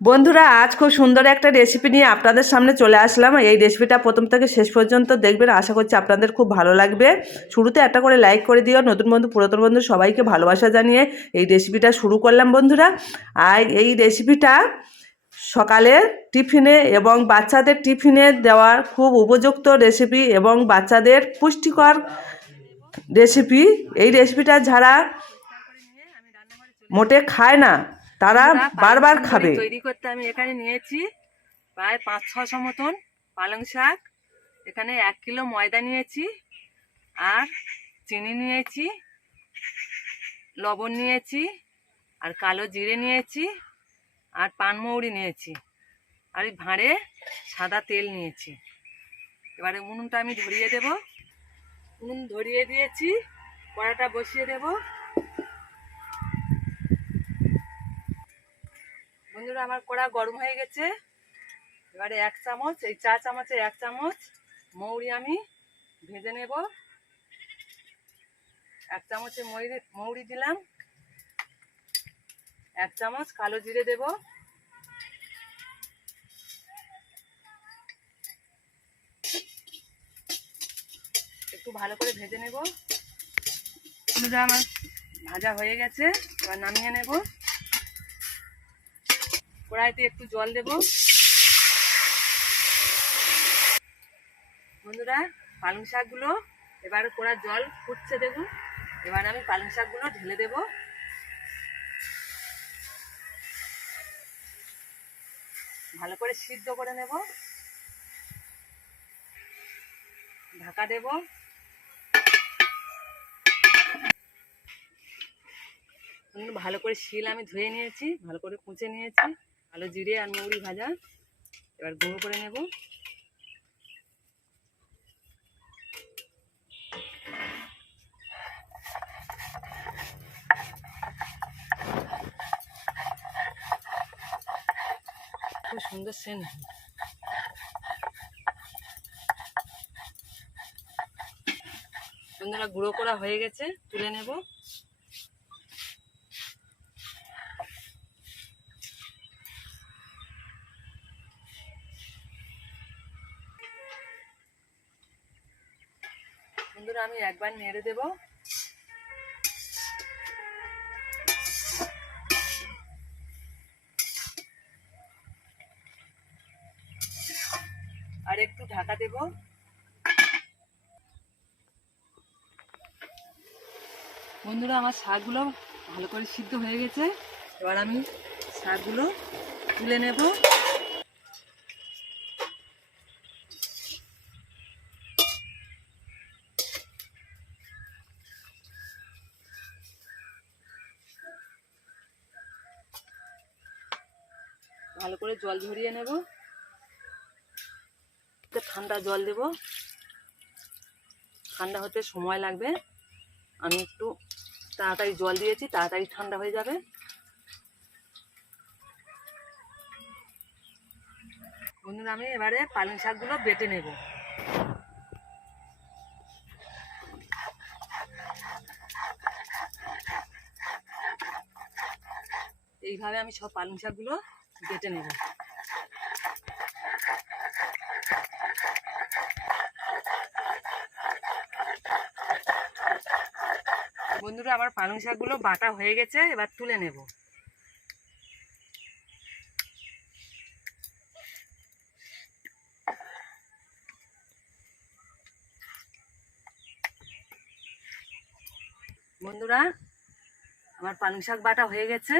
বন্ধুরা, আজ খুব সুন্দর একটা রেসিপি নিয়ে আপনাদের সামনে চলে আসলাম। এই রেসিপিটা প্রথম থেকে শেষ পর্যন্ত দেখবেন, আশা করছি আপনাদের খুব ভালো লাগবে। শুরুতে একটা করে লাইক করে দিও। নতুন বন্ধু পুরাতন বন্ধু সবাইকে ভালোবাসা জানিয়ে এই রেসিপিটা শুরু করলাম বন্ধুরা। আর এই রেসিপিটা সকালে টিফিনে এবং বাচ্চাদের টিফিনে দেওয়ার খুব উপযুক্ত রেসিপি এবং বাচ্চাদের পুষ্টিকর রেসিপি। এই রেসিপিটা যারা মোটে খায় না তারা বারবার খাবে। তৈরি করতে আমি এখানে নিয়েছি প্রায় 5-600 মতন পালং শাক, এখানে 1 কিলো ময়দা নিয়েছি, আর চিনি নিয়েছি, লবণ নিয়েছি, আর কালো জিরে নিয়েছি, আর পানমৌরি নিয়েছি, আর এই ভাঁড়ে সাদা তেল নিয়েছি। এবারে উনুনটা আমি ধরিয়ে দেব। উনুন ধরিয়ে দিয়েছি, কড়াটা বসিয়ে দেব। বন্ধুরা, আমার কড়া গরম হয়ে গেছে। এবারে 1 চামচ, এই চা চামচে 1 চামচ মৌরি আমি ভেজে নেব। 1 চামচে মৌরি দিলাম। 1 চামচ কালো জিরে দেব। একটু ভালো করে ভেজে নেব। বন্ধুরা, আমার ভাজা হয়ে গেছে, এবার নামিয়ে নেব। কড়াইতে একটু জল দেব। বন্ধুরা, পালং শাকগুলো এবার কড়ার জল ফুটছে দেখুন। এবার আমি পালং শাকগুলো ঢেলে দেব। ভালো করে সিদ্ধ করে নেব। ঢাকা দেব। ভালো করে শিল আমি ধুয়ে নিয়েছি, ভালো করে কুচে নিয়েছি। কালো জিরে আর মৌরি ভাজা এবার গুঁড়ো করে নেব। খুব সুন্দর সেন্ট। বন্ধুরা, গুঁড়ো করা হয়ে গেছে, তুলে নেব। বন্ধুরা, আমি একবার নেড়ে দেব। আর একটু ঢাকা দেব। বন্ধুরা, আমার শাকগুলো ভালো করে সিদ্ধ হয়ে গেছে। এবার আমি শাকগুলো তুলে নেব। ভালো করে জল ঝরিয়ে নেব। ঠান্ডা জল দেব। ঠান্ডা হতে সময় লাগবে। আমি একটু তাড়াতাড়ি জল দিয়েছি, তাড়াতাড়ি ঠান্ডা হয়ে যাবে। বন্ধুরা, আমি এবারে পালং শাকগুলো বেটে নেব। এইভাবে আমি সব পালং শাকগুলো বেটে নেব। বন্ধুরা, আমার পালং শাকগুলো বাটা হয়ে গেছে, এবার তুলে নেব। বন্ধুরা, আমার পালং শাক বাটা হয়ে গেছে।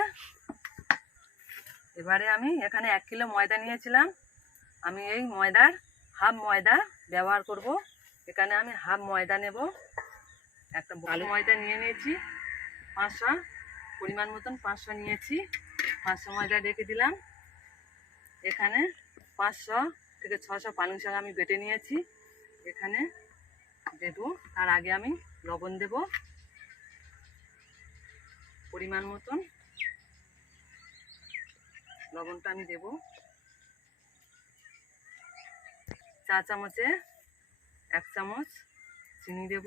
এবারে আমি এখানে 1 কিলো ময়দা নিয়েছিলাম। আমি এই ময়দার হাফ ময়দা ব্যবহার করব। এখানে আমি হাফ ময়দা নেব। একটা ভালো ময়দা নিয়ে নিয়েছি 500, পরিমাণ মতন 500 নিয়েছি। 500 ময়দা রেখে দিলাম। এখানে 500 থেকে 600 পালং শাক আমি বেটে নিয়েছি, এখানে দেবো। তার আগে আমি লবণ দেব পরিমাণ মতন। লবণটা আমি দেব। চা চামচে 1 চামচ চিনি দেব।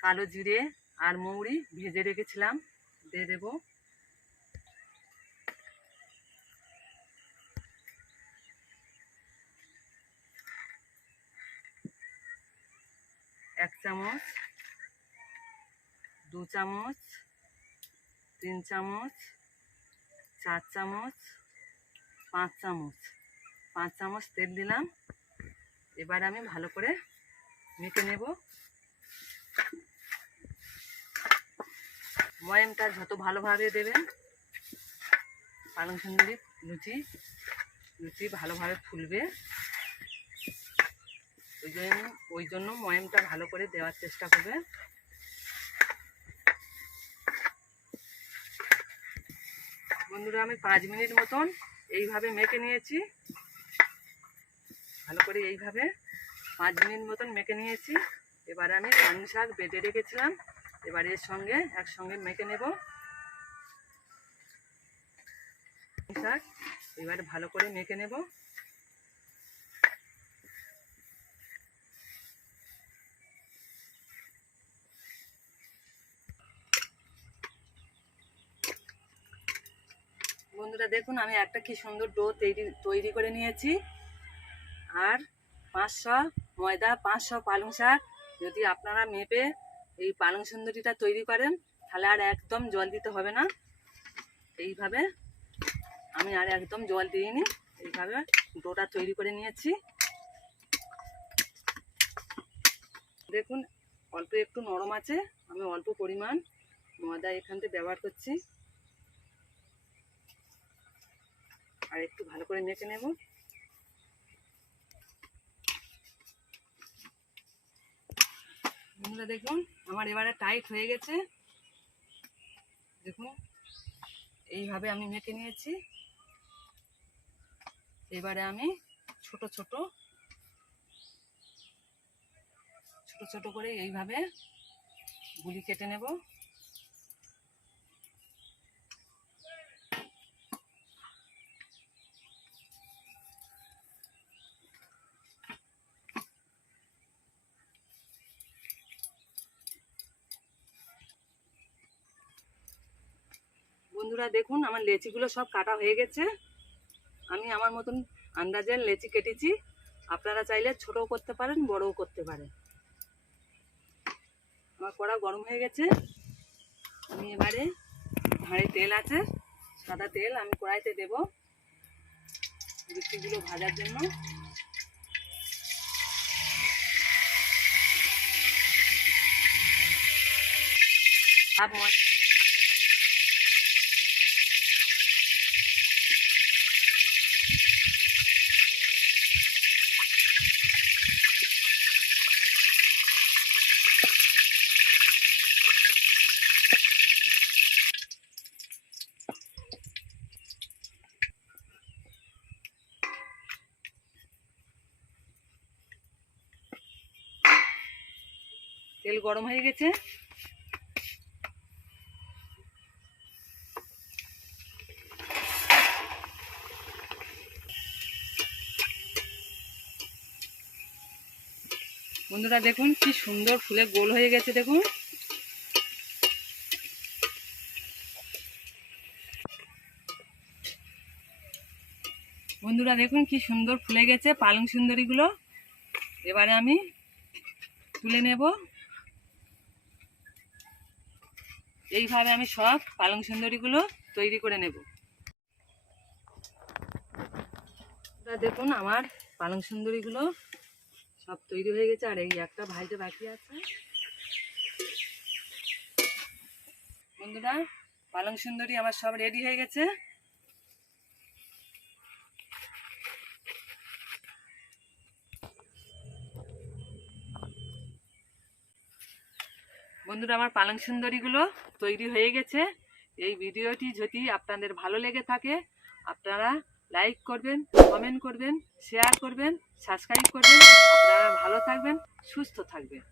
কালো জিরে আর মৌরি ভেজে রেখেছিলাম দিয়ে দেব। 1 চামচ, 2 চামচ, 3 চামচ, 4 চামচ, 5 চামচ, 5 চামচ তেল দিলাম। এবার আমি ভালো করে মেখে নেব। ময়ামটা যত ভালোভাবে দেবেন পালং সুন্দরী লুচি ভালোভাবে ফুলবে। ওই জন্য ময়ামটা ভালো করে দেওয়ার চেষ্টা করবে। বন্ধুরা আমি 5 মিনিট মতন এইভাবে মেখে নিয়েছি। ভালো করে এইভাবে 5 মিনিট মতন মেখে নিয়েছি। এবারে আমি পালং শাক বেটে রেখেছিলাম, এবার এর সঙ্গে একসঙ্গে মেখে নেব শাক। এবারে ভালো করে মেখে নেব। বন্ধুরা দেখুন আমি একটা কি সুন্দর ডো তৈরি করে নিয়েছি। আর 500 ময়দা, 500 পালং শাক। যদি আপনারা মেপে এই পালং সুন্দরীটা তৈরি করেন তাহলে আর একদম জল দিতে হবে না। এইভাবে আমি আর একদম জল দিইনি, এইভাবে ডোটা তৈরি করে নিয়েছি। দেখুন অল্প একটু নরম আছে, আমি অল্প পরিমাণ ময়দা এখান থেকে ব্যবহার করছি। আর একটু ভালো করে মেখে নেব। বন্ধুরা দেখুন আমার এবারে টাইট হয়ে গেছে। দেখুন এইভাবে আমি মেখে নিয়েছি। এবারে আমি ছোট ছোট করে এইভাবে গুলি কেটে নেব। বন্ধুরা দেখুন আমার লেচিগুলো সব কাটা হয়ে গেছে। আমি আমার মতন আন্দাজের লেচি কেটেছি। আপনারা চাইলে ছোটও করতে পারেন, বড়ও করতে পারেন। আমার কড়া গরম হয়ে গেছে। আমি এবারে হাঁড়ি তেল আছে, সাদা তেল আমি কড়াইতে দেব লুচিগুলো ভাজার জন্য। তেল গরম হয়ে গেছে। বন্ধুরা দেখুন কি সুন্দর ফুলে গোল হয়ে গেছে। দেখুন বন্ধুরা দেখুন কি সুন্দর ফুলে গেছে পালং সুন্দরীগুলো। এবারে আমি তুলে নেব। এইভাবে আমি সব পালং সুন্দরীগুলো তৈরি করে নেব। দেখুন আমার পালং সুন্দরীগুলো সব তৈরি হয়ে গেছে। আর এই একটা ভাজতে বাকি আছে। বন্ধুরা পালং সুন্দরী আমার সব রেডি হয়ে গেছে। বন্ধুরা আমার পালং সুন্দরীগুলো তৈরি হয়ে গেছে। এই ভিডিওটি যদি আপনাদের ভালো লেগে থাকে আপনারা লাইক করবেন, কমেন্ট করবেন, শেয়ার করবেন, সাবস্ক্রাইব করবেন। আপনারা ভালো থাকবেন, সুস্থ থাকবেন।